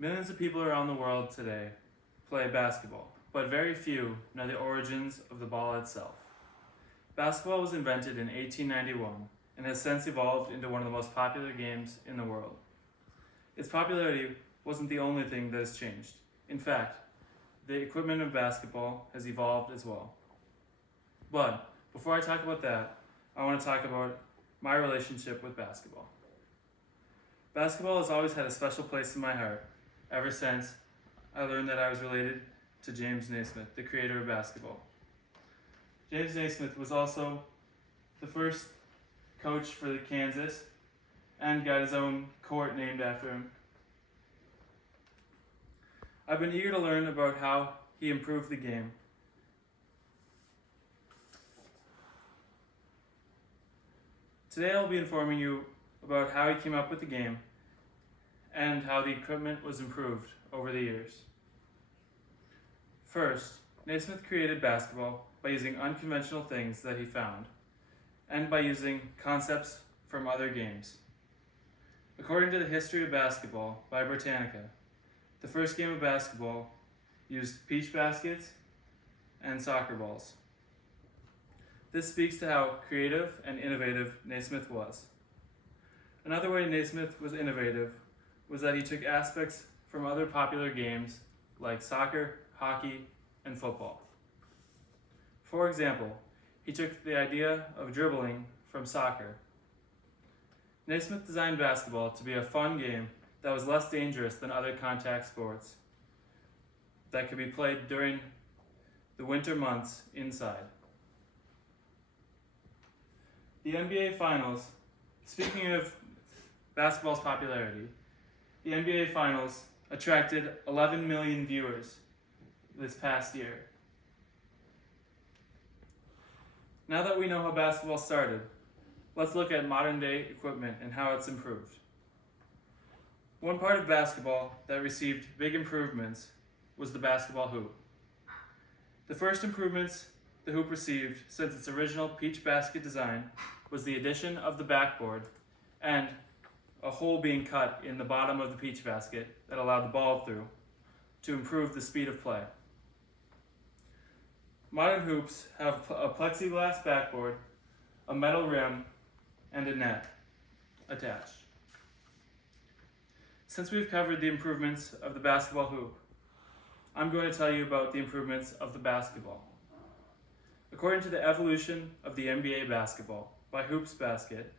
Millions of people around the world today play basketball, but very few know the origins of the ball itself. Basketball was invented in 1891 and has since evolved into one of the most popular games in the world. Its popularity wasn't the only thing that has changed. In fact, the equipment of basketball has evolved as well. But before I talk about that, I want to talk about my relationship with basketball. Basketball has always had a special place in my heart ever since I learned that I was related to James Naismith, the creator of basketball. James Naismith was also the first coach for the Kansas and got his own court named after him. I've been eager to learn about how he improved the game. Today I'll be informing you about how he came up with the game and how the equipment was improved over the years. First, Naismith created basketball by using unconventional things that he found and by using concepts from other games. According to the History of Basketball by Britannica, the first game of basketball used peach baskets and soccer balls. This speaks to how creative and innovative Naismith was. Another way Naismith was innovative was that he took aspects from other popular games like soccer, hockey, and football. For example, he took the idea of dribbling from soccer. Naismith designed basketball to be a fun game that was less dangerous than other contact sports that could be played during the winter months inside. The NBA Finals, speaking of basketball's popularity, the NBA Finals attracted 11 million viewers this past year. Now that we know how basketball started, let's look at modern day equipment and how it's improved. One part of basketball that received big improvements was the basketball hoop. The first improvements the hoop received since its original peach basket design was the addition of the backboard and a hole being cut in the bottom of the peach basket that allowed the ball through to improve the speed of play. Modern hoops have a plexiglass backboard, a metal rim, and a net attached. Since we've covered the improvements of the basketball hoop, I'm going to tell you about the improvements of the basketball. According to the evolution of the NBA basketball by Hoops Basket,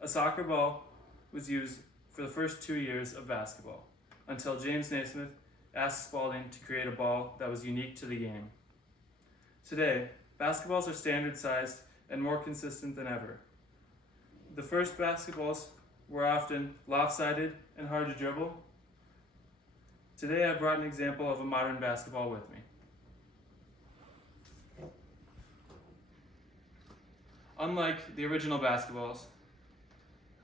a soccer ball was used for the first 2 years of basketball, until James Naismith asked Spalding to create a ball that was unique to the game. Today, basketballs are standard sized and more consistent than ever. The first basketballs were often lopsided and hard to dribble. Today I brought an example of a modern basketball with me. Unlike the original basketballs,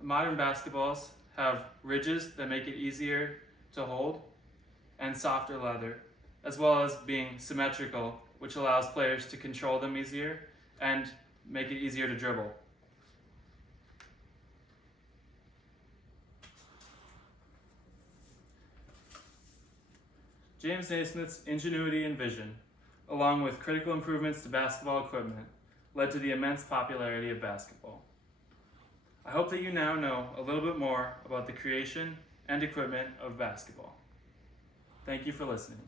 modern basketballs have ridges that make it easier to hold and softer leather, as well as being symmetrical, which allows players to control them easier and make it easier to dribble. James Naismith's ingenuity and vision, along with critical improvements to basketball equipment, led to the immense popularity of basketball. I hope that you now know a little bit more about the creation and equipment of basketball. Thank you for listening.